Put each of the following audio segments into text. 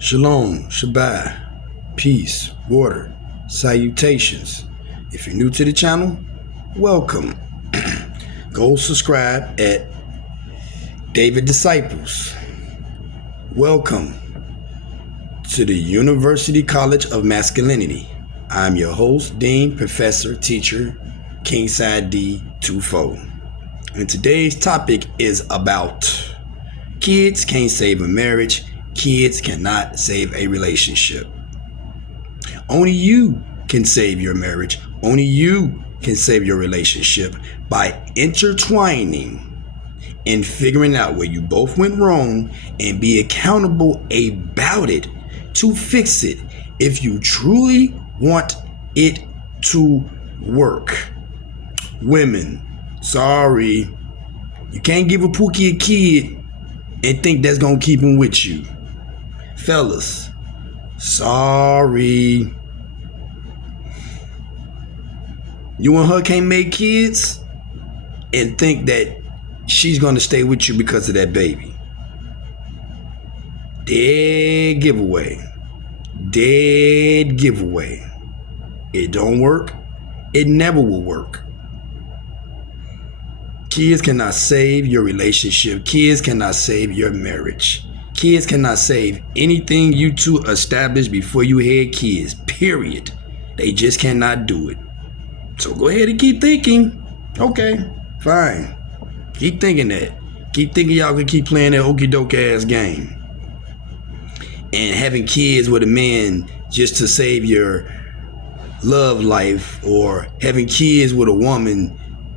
Shalom, Shabbat, peace, water, salutations. If you're new to the channel, welcome. Go subscribe at David Disciples. Welcome to the University College of Masculinity. I'm your host, Dean, Professor, Teacher, Kingside D. Tufo. And today's topic is about kids can't save a marriage. Kids cannot save a relationship. Only you can save your marriage. Only you can save your relationship by intertwining and figuring out where you both went wrong and be accountable about it to fix it if you truly want it to work. Women, sorry, you can't give a Pookie a kid and think that's gonna keep him with you. Fellas, sorry. You and her can't make kids and think that she's gonna stay with you because of that baby. Dead giveaway. Dead giveaway. It don't work. It never will work. Kids cannot save your relationship. Kids cannot save your marriage. Kids cannot save anything you two established before you had kids, period. They just cannot do it. So go ahead and keep thinking. Okay, fine. Keep thinking that. Keep thinking y'all can keep playing that okie doke ass game. And having kids with a man just to save your love life, or having kids with a woman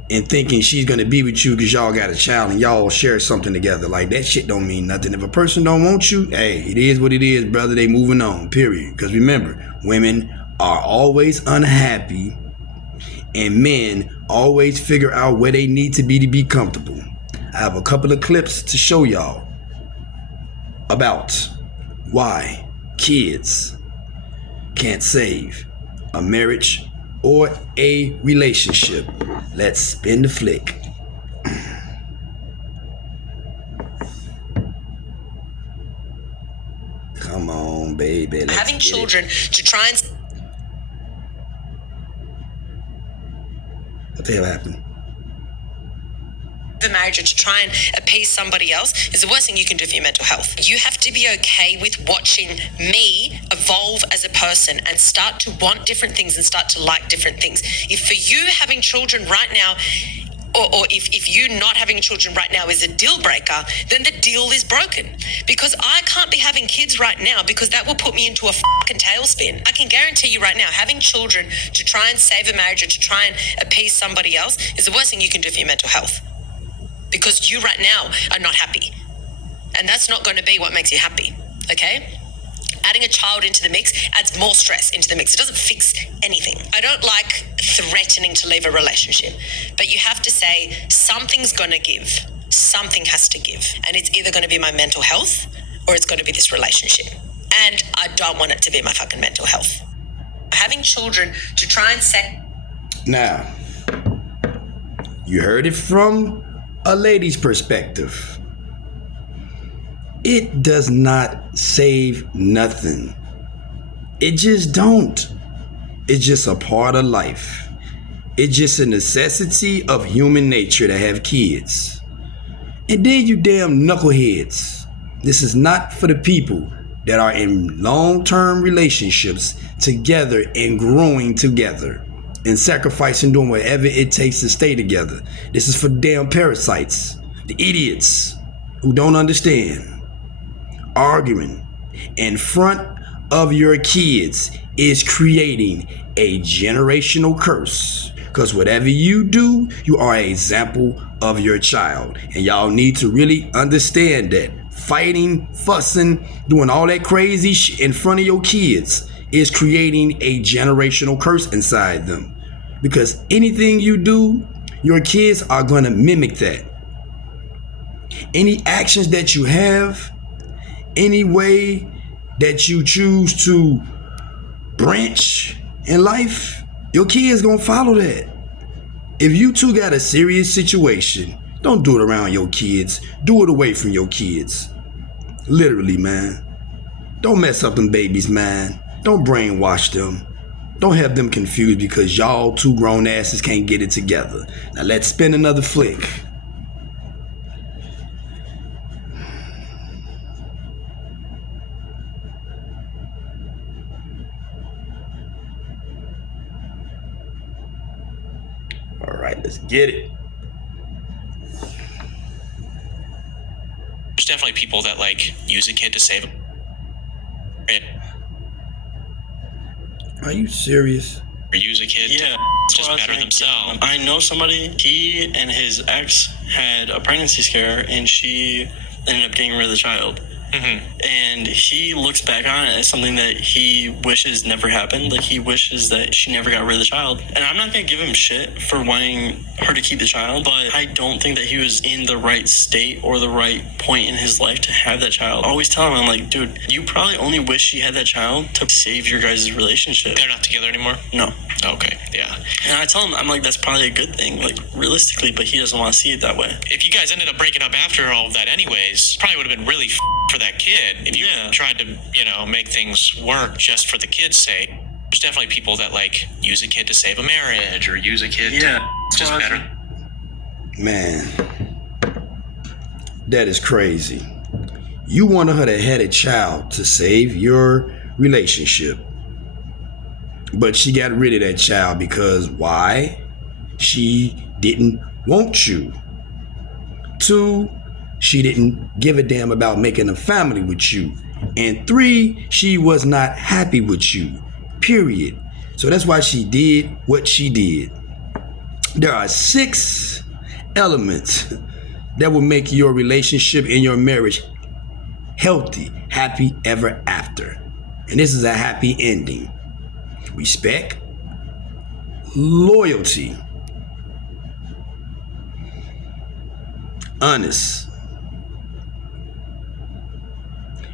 and thinking she's gonna be with you because y'all got a child and y'all share something together. Like, that shit don't mean nothing. If a person don't want you, hey, it is what it is, brother. They moving on, period. Because remember, women are always unhappy and men always figure out where they need to be comfortable. I have a couple of clips to show y'all about why kids can't save a marriage or a relationship. Let's spin the flick. Come on, baby. Having children to try and... What the hell happened? The marriage or to try and appease somebody else is the worst thing you can do for your mental health. You have to be okay with watching me evolve as a person and start to want different things and start to like different things. If for you having children right now, or if you not having children right now is a deal breaker, then the deal is broken. Because I can't be having kids right now because that will put me into a fucking tailspin. I can guarantee you right now, having children to try and save a marriage or to try and appease somebody else is the worst thing you can do for your mental health. Because you right now are not happy. And that's not going to be what makes you happy, okay? Adding a child into the mix adds more stress into the mix. It doesn't fix anything. I don't like threatening to leave a relationship, but you have to say something's going to give. Something has to give. And it's either going to be my mental health or it's going to be this relationship. And I don't want it to be my fucking mental health. Having children to try and set... Now, you heard it from a lady's perspective. It does not save nothing. It just don't. It's just a part of life. It's just a necessity of human nature to have kids. And then you damn knuckleheads. This is not for the people that are in long-term relationships together and growing together and sacrificing, doing whatever it takes to stay together. This is for damn parasites, the idiots who don't understand. Arguing in front of your kids is creating a generational curse. Because whatever you do, you are an example of your child. And y'all need to really understand that fighting, fussing, doing all that crazy shit in front of your kids is creating a generational curse inside them. Because anything you do, your kids are going to mimic that. Any actions that you have, any way that you choose to branch in life, your kids gonna follow that. If you two got a serious situation, don't do it around your kids. Do it away from your kids. Literally, man. Don't mess up them babies, man. Don't brainwash them. Don't have them confused because y'all two grown asses can't get it together. Now let's spin another flick. All right, let's get it. There's definitely people that like use a kid to save them. Are you serious? Or use a kid to just better themselves. I know somebody, he and his ex had a pregnancy scare and she ended up getting rid of the child. Mm-hmm. And he looks back on it as something that he wishes never happened. Like, he wishes that she never got rid of the child. And I'm not going to give him shit for wanting her to keep the child, but I don't think that he was in the right state or the right point in his life to have that child. I always tell him, I'm like, dude, you probably only wish she had that child to save your guys' relationship. They're not together anymore? No. Okay, yeah. And I tell him, I'm like, that's probably a good thing, like, realistically, but he doesn't want to see it that way. If you guys ended up breaking up after all of that anyways, probably would have been really for that kid if you tried to, make things work just for the kid's sake. There's definitely people that like use a kid to save a marriage or use a kid to just better. Man, that is crazy. You wanted her to have a child to save your relationship, but she got rid of that child because why? She didn't want you. 2, she didn't give a damn about making a family with you. And 3, she was not happy with you, period. So that's why she did what she did. There are 6 elements that will make your relationship and your marriage healthy, happy ever after. And this is a happy ending. Respect, loyalty, honest,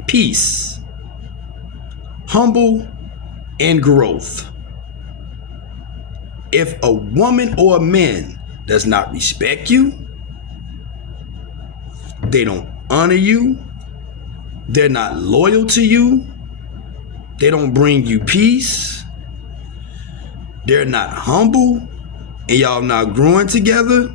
peace, humble, and growth. If a woman or a man does not respect you, they don't honor you, they're not loyal to you, they don't bring you peace, they're not humble, and y'all not growing together,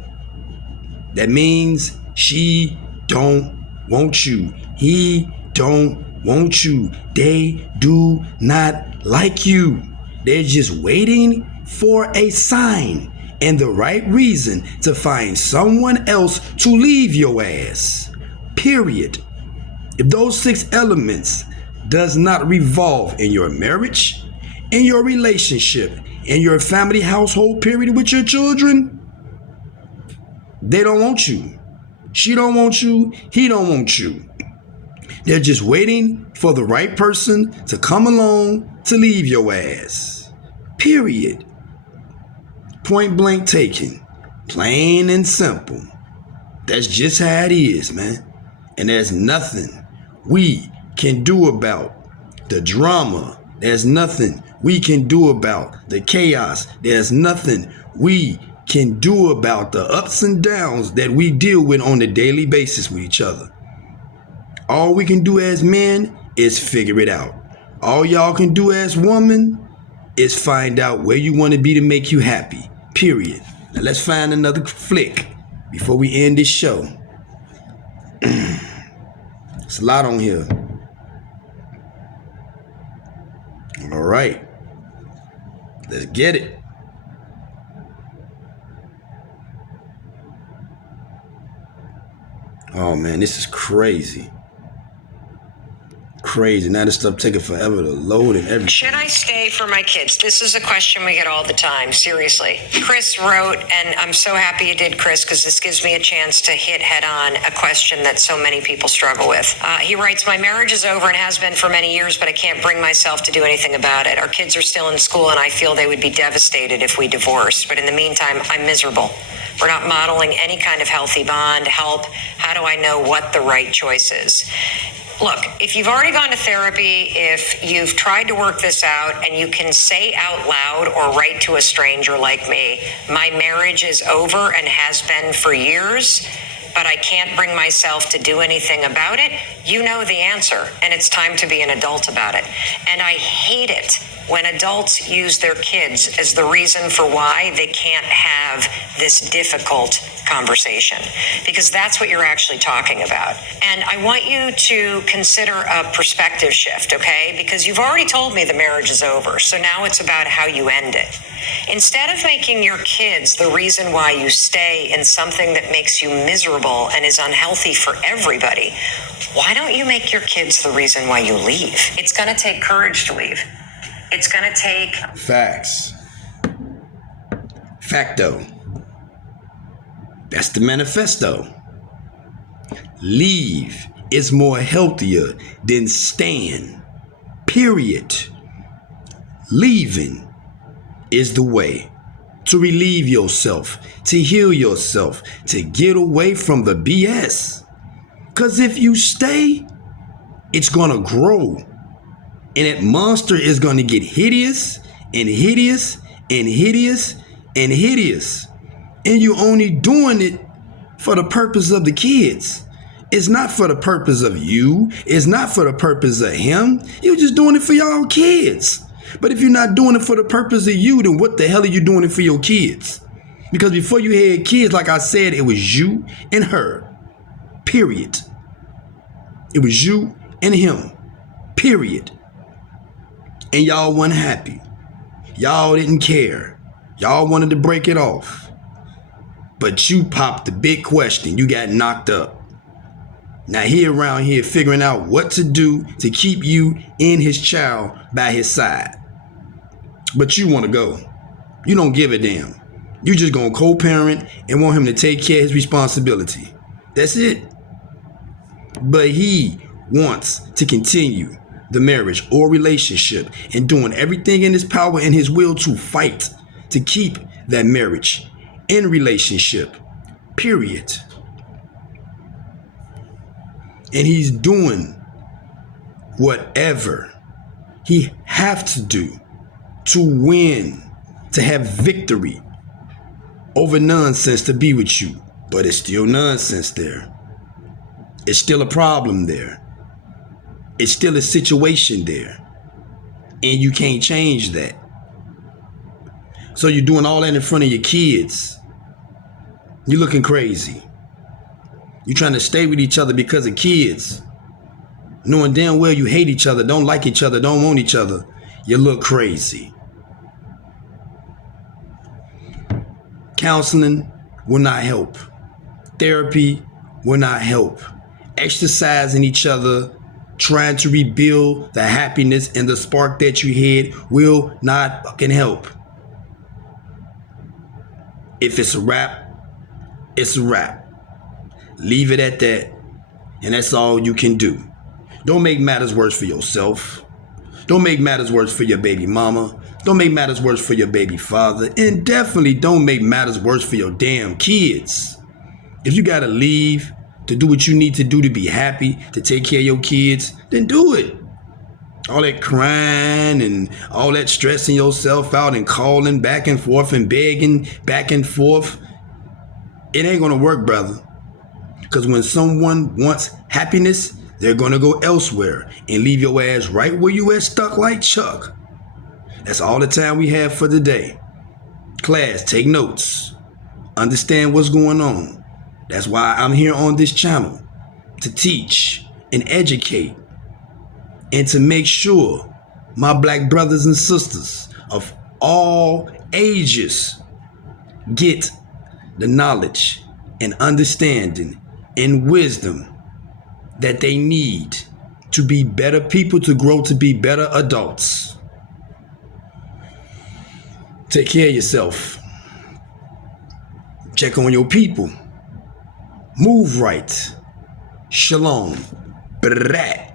that means she don't want you. He don't want you. They do not like you. They're just waiting for a sign and the right reason to find someone else to leave your ass. Period. If those 6 elements does not revolve in your marriage, in your relationship, in your family household period with your children, they don't want you. She don't want you. He don't want you. They're just waiting for the right person to come along to leave your ass. Period. Point blank taken. Plain and simple. That's just how it is, man. And there's nothing we can do about the drama. There's nothing we can do about the chaos. There's nothing we can do about the ups and downs that we deal with on a daily basis with each other. All we can do as men is figure it out. All y'all can do as women is find out where you want to be to make you happy. Period. Now let's find another flick before we end this show. It's a lot on here. All right. Let's get it. Oh man, this is crazy. Crazy. Now this stuff taking forever to load and everything. Should I stay for my kids? This is a question we get all the time, seriously. Chris wrote, and I'm so happy you did, Chris, because this gives me a chance to hit head on a question that so many people struggle with. He writes, my marriage is over and has been for many years, but I can't bring myself to do anything about it. Our kids are still in school, and I feel they would be devastated if we divorced. But in the meantime, I'm miserable. We're not modeling any kind of healthy bond, help. How do I know what the right choice is? Look, if you've already gone to therapy, if you've tried to work this out, and you can say out loud or write to a stranger like me, my marriage is over and has been for years, but I can't bring myself to do anything about it, You know the answer, and it's time to be an adult about it. And I hate it when adults use their kids as the reason for why they can't have this difficult conversation, because that's what you're actually talking about. And I want you to consider a perspective shift, okay? Because you've already told me the marriage is over, so now it's about how you end it. Instead of making your kids the reason why you stay in something that makes you miserable and is unhealthy for everybody, why don't you make your kids the reason why you leave? It's going to take courage to leave. It's going to take... Facts. Facto. That's the manifesto. Leave is more healthier than stand. Period. Leaving is the way to relieve yourself, to heal yourself, to get away from the BS. Because if you stay, it's going to grow. And that monster is going to get hideous and hideous and hideous and hideous. And you're only doing it for the purpose of the kids. It's not for the purpose of you. It's not for the purpose of him. You're just doing it for y'all kids. But if you're not doing it for the purpose of you, then what the hell are you doing it for your kids? Because before you had kids, like I said, it was you and her. Period. It was you and him. Period. And y'all weren't happy. Y'all didn't care. Y'all wanted to break it off. But you popped the big question. You got knocked up. Now he around here figuring out what to do to keep you and his child by his side. But you want to go. You don't give a damn. You just gonna co-parent and want him to take care of his responsibility. That's it. But he wants to continue the marriage or relationship and doing everything in his power and his will to fight to keep that marriage and relationship. Period. And he's doing whatever he have to do to win, to have victory over nonsense to be with you. But it's still nonsense there. It's still a problem there. It's still a situation there. And you can't change that. So you're doing all that in front of your kids. You're looking crazy. You're trying to stay with each other because of kids. Knowing damn well you hate each other, don't like each other, don't want each other. You look crazy. Counseling will not help. Therapy will not help. Exercising each other, trying to rebuild the happiness and the spark that you had will not fucking help. If it's a wrap, it's a wrap. Leave it at that. And that's all you can do. Don't make matters worse for yourself. Don't make matters worse for your baby mama. Don't make matters worse for your baby father. And definitely don't make matters worse for your damn kids. If you gotta leave to do what you need to do to be happy, to take care of your kids, then do it. All that crying and all that stressing yourself out and calling back and forth and begging back and forth, it ain't gonna work, brother. Because when someone wants happiness, they're gonna go elsewhere and leave your ass right where you at, stuck like Chuck. That's all the time we have for today. Class, take notes. Understand what's going on. That's why I'm here on this channel, to teach and educate and to make sure my black brothers and sisters of all ages get the knowledge and understanding and wisdom that they need to be better people, to grow to be better adults. Take care of yourself. Check on your people. Move right. Shalom. Brat.